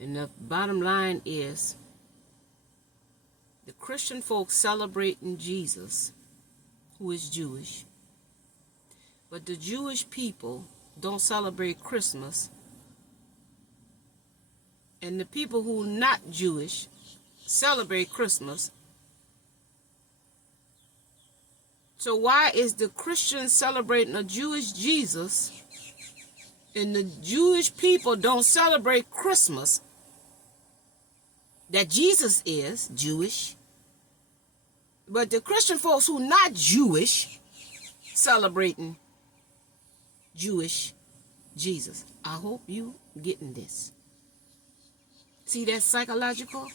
And the bottom line is, the Christian folks celebrating Jesus, who is Jewish, but the Jewish people don't celebrate Christmas, and the people who are not Jewish celebrate Christmas. So why is the Christian celebrating a Jewish Jesus and the Jewish people don't celebrate Christmas? That Jesus is Jewish, but the Christian folks who not Jewish celebrating Jewish Jesus. I hope you getting this. See that psychological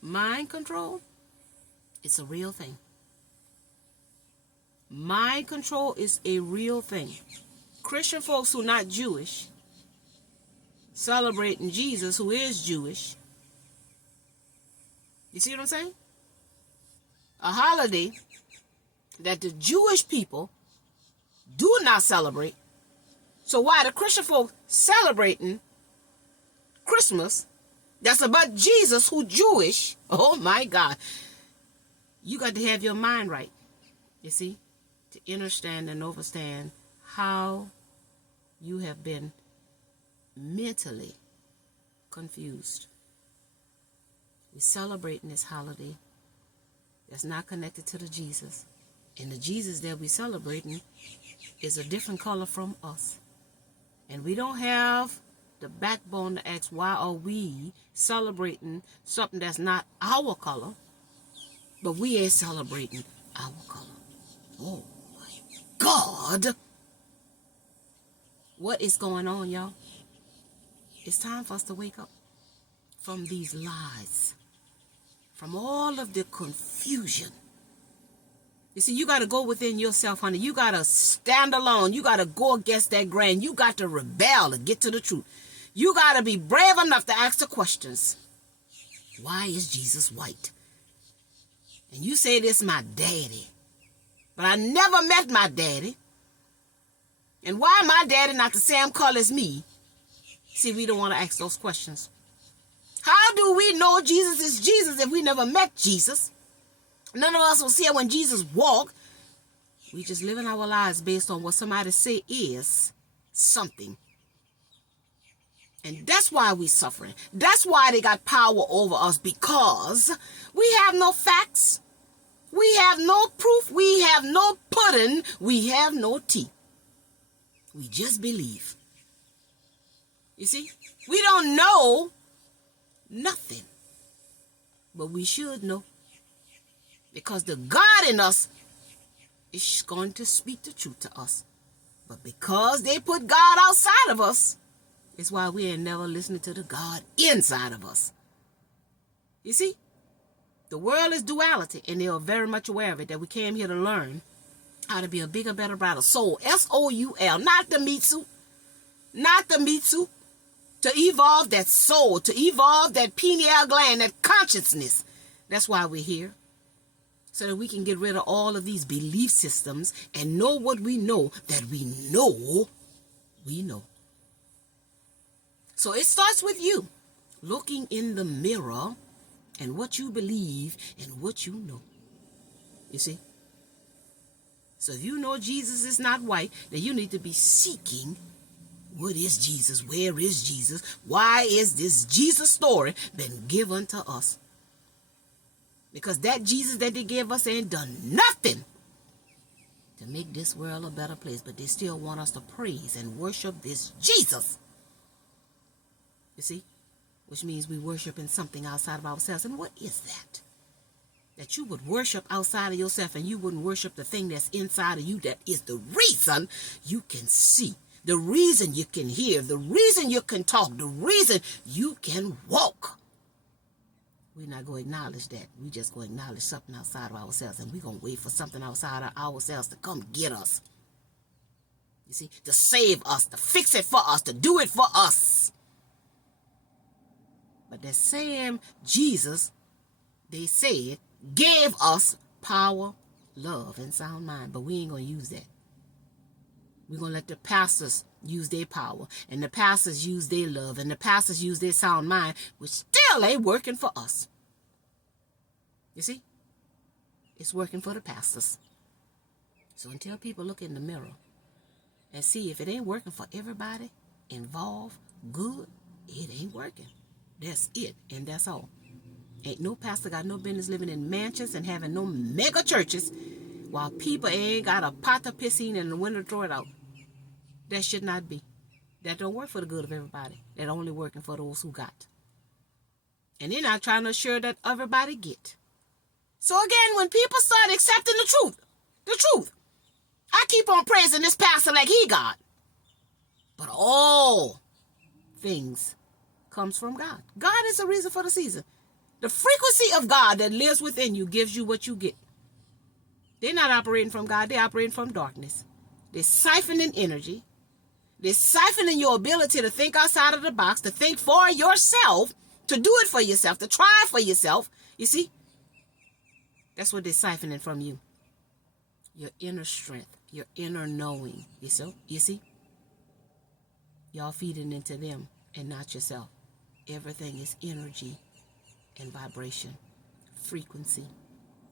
mind control? It's a real thing. Mind control is a real thing. Christian folks who not Jewish celebrating Jesus, who is Jewish. You see what I'm saying? A holiday that the Jewish people do not celebrate. So why the Christian folk celebrating Christmas that's about Jesus, who Jewish? Oh my God. You got to have your mind right, you see, to understand and understand how you have been mentally confused. We're celebrating this holiday that's not connected to the Jesus. And the Jesus that we're celebrating is a different color from us. And we don't have the backbone to ask, why are we celebrating something that's not our color, but we ain't celebrating our color. Oh my God. What is going on, y'all? It's time for us to wake up from these lies, from all of the confusion. You see, you got to go within yourself, honey. You got to stand alone. You got to go against that grain. You got to rebel and get to the truth. You got to be brave enough to ask the questions. Why is Jesus white? And you say this my daddy. But I never met my daddy. And why my daddy not the same color as me? See, we don't want to ask those questions. How do we know Jesus is Jesus if we never met Jesus? None of us will see it when Jesus walked. We just living our lives based on what somebody say is something. And that's why we're suffering. That's why they got power over us, because we have no facts. We have no proof. We have no pudding. We have no tea. We just believe. You see, we don't know nothing, but we should know, because the God in us is going to speak the truth to us. But because they put God outside of us, it's why we ain't never listening to the God inside of us. You see, the world is duality, and they are very much aware of it, that we came here to learn how to be a bigger, better, brighter soul. S-O-U-L, not the meat suit, not the meat suit. To evolve that soul, to evolve that pineal gland, that consciousness. That's why we're here. So that we can get rid of all of these belief systems and know what we know, that we know we know. So it starts with you looking in the mirror and what you believe and what you know. You see? So if you know Jesus is not white, then you need to be seeking, what is Jesus? Where is Jesus? Why is this Jesus story been given to us? Because that Jesus that they gave us ain't done nothing to make this world a better place, but they still want us to praise and worship this Jesus. You see? Which means we worship in something outside of ourselves. And what is that? That you would worship outside of yourself and you wouldn't worship the thing that's inside of you, that is the reason you can see, the reason you can hear, the reason you can talk, the reason you can walk. We're not going to acknowledge that. We're just going to acknowledge something outside of ourselves, and we're going to wait for something outside of ourselves to come get us. You see, to save us, to fix it for us, to do it for us. But that same Jesus, they said, gave us power, love, and sound mind. But we ain't going to use that. We're going to let the pastors use their power, and the pastors use their love, and the pastors use their sound mind, which still ain't working for us. You see? It's working for the pastors. So until people look in the mirror and see if it ain't working for everybody involved, good, it ain't working. That's it, and that's all. Ain't no pastor got no business living in mansions and having no mega churches while people ain't got a pot to piss in and a window to throw it out. That should not be. That don't work for the good of everybody. That only working for those who got. And they're not trying to assure that everybody get. So again, when people start accepting the truth, I keep on praising this pastor like he God. But all things comes from God. God is the reason for the season. The frequency of God that lives within you gives you what you get. They're not operating from God. They're operating from darkness. They're siphoning energy. They're siphoning your ability to think outside of the box, to think for yourself, to do it for yourself, to try for yourself. You see? That's what they're siphoning from you. Your inner strength, your inner knowing. You see? Y'all feeding into them and not yourself. Everything is energy and vibration, frequency.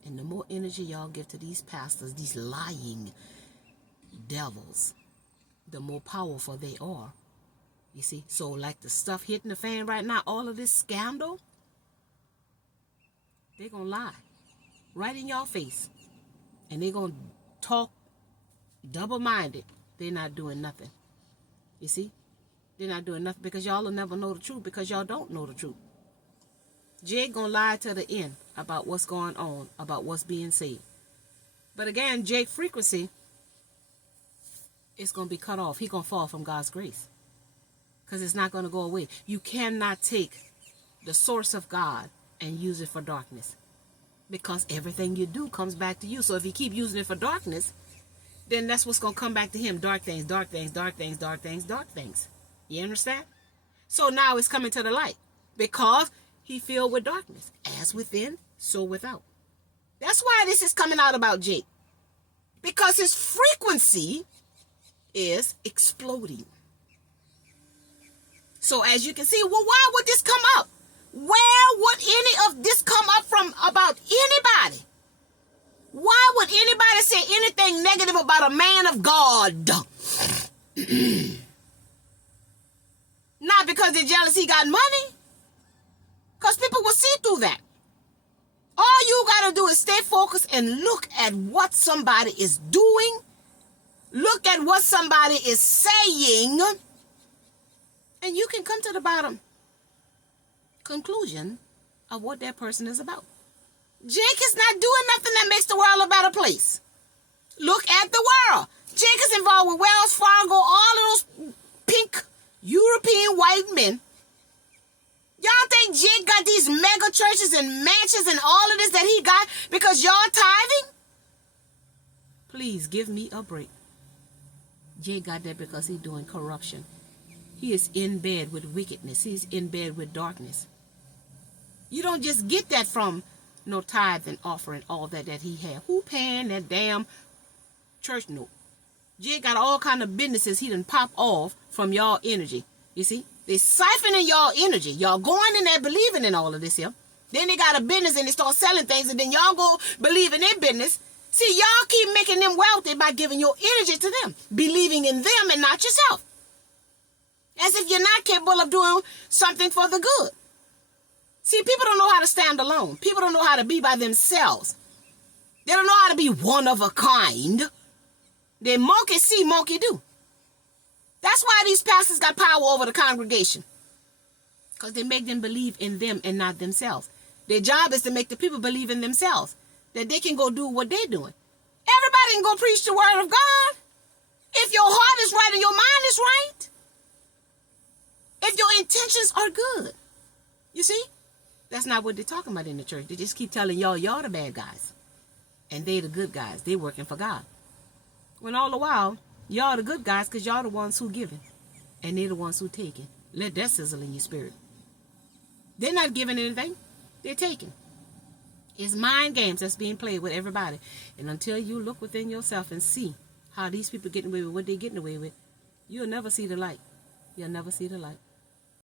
And the more energy y'all give to these pastors, these lying devils, the more powerful they are. You see? So like the stuff hitting the fan right now, all of this scandal, they're going to lie right in your face. And they're going to talk double-minded. They're not doing nothing. You see? They're not doing nothing because y'all will never know the truth because y'all don't know the truth. Jay gonna lie to the end about what's going on, about what's being said. But again, Jake frequency is gonna be cut off. He gonna fall from God's grace because it's not gonna go away. You cannot take the source of God and use it for darkness because everything you do comes back to you. So if you keep using it for darkness, then that's what's gonna come back to him. Dark things, dark things, dark things, dark things, dark things. You understand? So now it's coming to the light because he filled with darkness. As within, so without. That's why this is coming out about Jake. Because his frequency is exploding. So as you can see, well, why would this come up? Where would any of this come up from about anybody? Why would anybody say anything negative about a man of God? Not because they're jealous he got money. Because people will see through that. All you got to do is stay focused and look at what somebody is doing. Look at what somebody is saying. And you can come to the bottom conclusion of what that person is about. Jake is not doing nothing that makes the world a better place. Look at the world. Jake is involved with Wells Fargo, all of those pink European white men. Y'all think Jake got these mega churches and mansions and all of this that he got because y'all tithing? Please give me a break. Jake got that because he's doing corruption. He is in bed with wickedness. He's in bed with darkness. You don't just get that from no tithe and offering, all that he had. Who paying that damn church note? Jake got all kind of businesses he done pop off from y'all energy. You see? They siphoning y'all energy. Y'all going in there believing in all of this here. Then they got a business and they start selling things and then y'all go believe in their business. See, y'all keep making them wealthy by giving your energy to them. Believing in them and not yourself. As if you're not capable of doing something for the good. See, people don't know how to stand alone. People don't know how to be by themselves. They don't know how to be one of a kind. They monkey see, monkey do. That's why these pastors got power over the congregation. Because they make them believe in them and not themselves. Their job is to make the people believe in themselves. That they can go do what they're doing. Everybody can go preach the word of God. If your heart is right and your mind is right. If your intentions are good. You see? That's not what they're talking about in the church. They just keep telling y'all the bad guys. And they the good guys. They working for God. When all the while, y'all the good guys because y'all the ones who giving. And they're the ones who taking. Let that sizzle in your spirit. They're not giving anything. They're taking. It's mind games that's being played with everybody. And until you look within yourself and see how these people getting away with what they're getting away with, you'll never see the light. You'll never see the light.